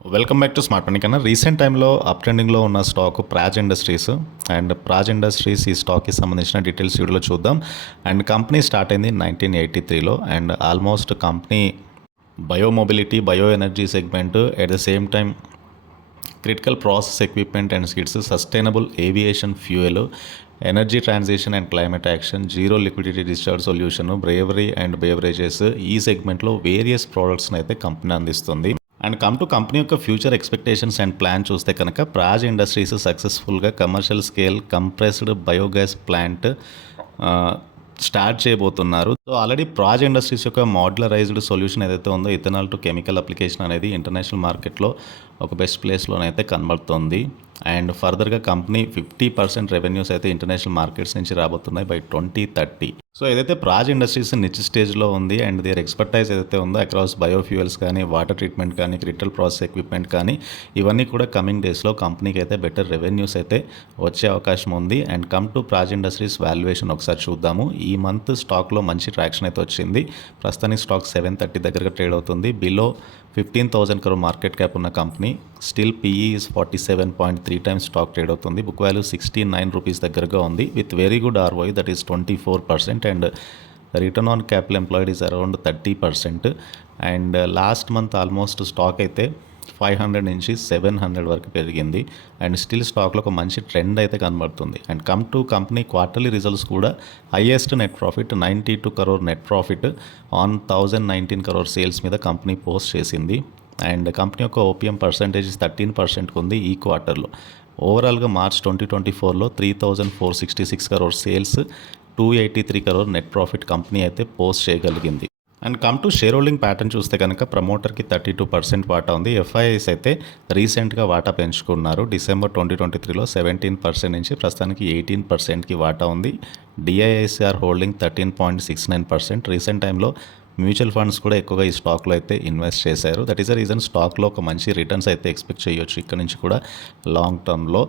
Welcome back to smart money కన్నా. Recent టైంలో up ట్రెండింగ్లో ఉన్న stock Praj industries. And Praj industries ఈ స్టాక్కి సంబంధించిన డీటెయిల్స్ వీడియోలో చూద్దాం. అండ్ కంపెనీ స్టార్ట్ అయింది 1983లో. And almost company biomobility, bio energy segment, at the same time critical process equipment and skids, sustainable aviation fuel, energy transition and climate action, zero liquidity discharge solution, brewery and beverages, ఈ సెగ్మెంట్లో various ప్రోడక్ట్స్ని అయితే company అందిస్తుంది. And come to company యొక్క future expectations and plan చూస్తే కనుక Praj industries సక్సెస్ఫుల్గా commercial scale compressed biogas plant start చేయబోతున్నారు. సో ఆల్రెడీ ప్రాజ్ ఇండస్ట్రీస్ యొక్క మోడ్యులరైజ్డ్ సొల్యూషన్ ఏదైతే ఉందో ఇథనాల్ టు కెమికల్ అప్లికేషన్ అనేది ఇంటర్నేషనల్ మార్కెట్లో ఒక బెస్ట్ ప్లేస్లోనైతే కనబడుతుంది. అండ్ ఫర్దర్గా కంపెనీ 50% రెవెన్యూస్ అయితే ఇంటర్నేషనల్ మార్కెట్స్ నుంచి రాబోతున్నాయి బై 2030. సో ఏదైతే ప్రాజ్ ఇండస్ట్రీస్ నిచ్ స్టేజ్లో ఉంది అండ్ దేర్ ఎక్స్పర్టైజ్ ఏదైతే ఉందో అక్రాస్ బయోఫ్యూయల్స్ కానీ, వాటర్ ట్రీట్మెంట్ కానీ, క్రిటికల్ ప్రాసెస్ ఎక్విప్మెంట్ కానీ, ఇవన్నీ కూడా కమింగ్ డేస్లో కంపెనీకి అయితే బెటర్ రెవెన్యూస్ అయితే వచ్చే అవకాశం ఉంది. And come to Praj industries valuation ఒకసారి చూద్దాము. ఈ మంత్ స్టాక్లో మంచి ట్రాక్షన్ అయితే వచ్చింది. ప్రస్తుతానికి స్టాక్ 730 దగ్గరగా ట్రేడ్ అవుతుంది. బిలో 15,000 crore మార్కెట్ క్యాప్ ఉన్న company. Still PE is 47.3 times stock trade అవుతుంది. బుక్ వాల్యూ 69 రూపీస్ దగ్గరగా ఉంది with very good ROI, that is 24%. And return on capital employed is around 30%. And last month almost stock అయితే 500 నుంచి 700 వరకు పెరిగింది. And still స్టాక్లో ఒక మంచి ట్రెండ్ అయితే కనబడుతుంది. And come to company quarterly results కూడా highest net profit 92 crore net profit on 1019 crore sales మీద కంపెనీ పోస్ట్ చేసింది. అండ్ కంపెనీ యొక్క ఓపీఎం పర్సంటేజ్ 13% ఉంది ఈ క్వార్టర్లో. ఓవరాల్గా మార్చ్ 2024లో 3,466 crore sales, 283 crore net profit company అయితే పోస్ట్ చేయగలిగింది. And come to share holding pattern చూస్తే కనుక ప్రమోటర్కి 32% వాటా ఉంది. ఎఫ్ఐఐస్ అయితే రీసెంట్గా వాటా పెంచుకున్నారు. డిసెంబర్ 2023లో 17% నుంచి ప్రస్తుతానికి 18%కి వాటా ఉంది. డిఐఎస్ఆర్ హోల్డింగ్ 13.69%. రీసెంట్ టైంలో మ్యూచువల్ ఫండ్స్ కూడా ఎక్కువగా ఈ స్టాక్లో అయితే ఇన్వెస్ట్ చేశారు. దట్ ఈస్ ద రీజన్ స్టాక్లో ఒక మంచి రిటర్న్స్ అయితే ఎక్స్పెక్ట్ చేయొచ్చు ఇక్కడ నుంచి కూడా లాంగ్ టర్మ్లో.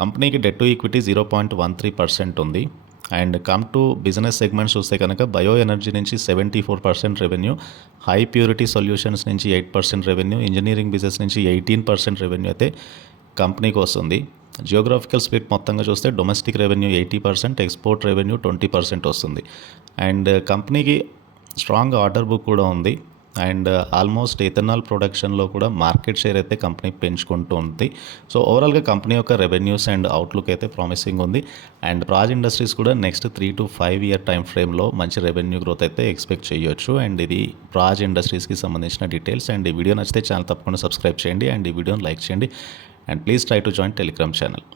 కంపెనీకి డెట్ టు ఈక్విటీ 0.13% ఉంది. And come to business segments చూస్తే కనుక బయో ఎనర్జీ నుంచి 74% రెవెన్యూ, హై ప్యూరిటీ సొల్యూషన్స్ నుంచి 8% రెవెన్యూ, ఇంజనీరింగ్ బిజినెస్ నుంచి 18% రెవెన్యూ అయితే కంపెనీకి వస్తుంది. జియోగ్రాఫికల్ స్ప్లిట్ మొత్తంగా చూస్తే డొమెస్టిక్ రెవెన్యూ 80%, ఎక్స్పోర్ట్ రెవెన్యూ 20% వస్తుంది. అండ్ కంపెనీకి స్ట్రాంగ్ ఆర్డర్ బుక్ కూడా ఉంది. అండ్ ఆల్మోస్ట్ ఇథనాల్ ప్రొడక్షన్లో కూడా మార్కెట్ షేర్ అయితే కంపెనీ పెంచుకుంటూ ఉంది. సో ఓవరాల్గా కంపెనీ యొక్క రెవెన్యూస్ అండ్ అవుట్లుక్ అయితే ప్రామిసింగ్ ఉంది. అండ్ ప్రాజ్ ఇండస్ట్రీస్ కూడా నెక్స్ట్ 3 to 5 year టైం ఫ్రేమ్లో మంచి రెవెన్యూ గ్రోత్ అయితే ఎక్స్పెక్ట్ చేయొచ్చు. అండ్ ఇది ప్రాజ్ ఇండస్ట్రీస్కి సంబంధించిన డీటెయిల్స్. అండ్ ఈ వీడియో నచ్చితే ఛానల్ తప్పకుండా సబ్స్క్రైబ్ చేయండి అండ్ ఈ వీడియోని లైక్ చేయండి. And please try to join Telegram channel.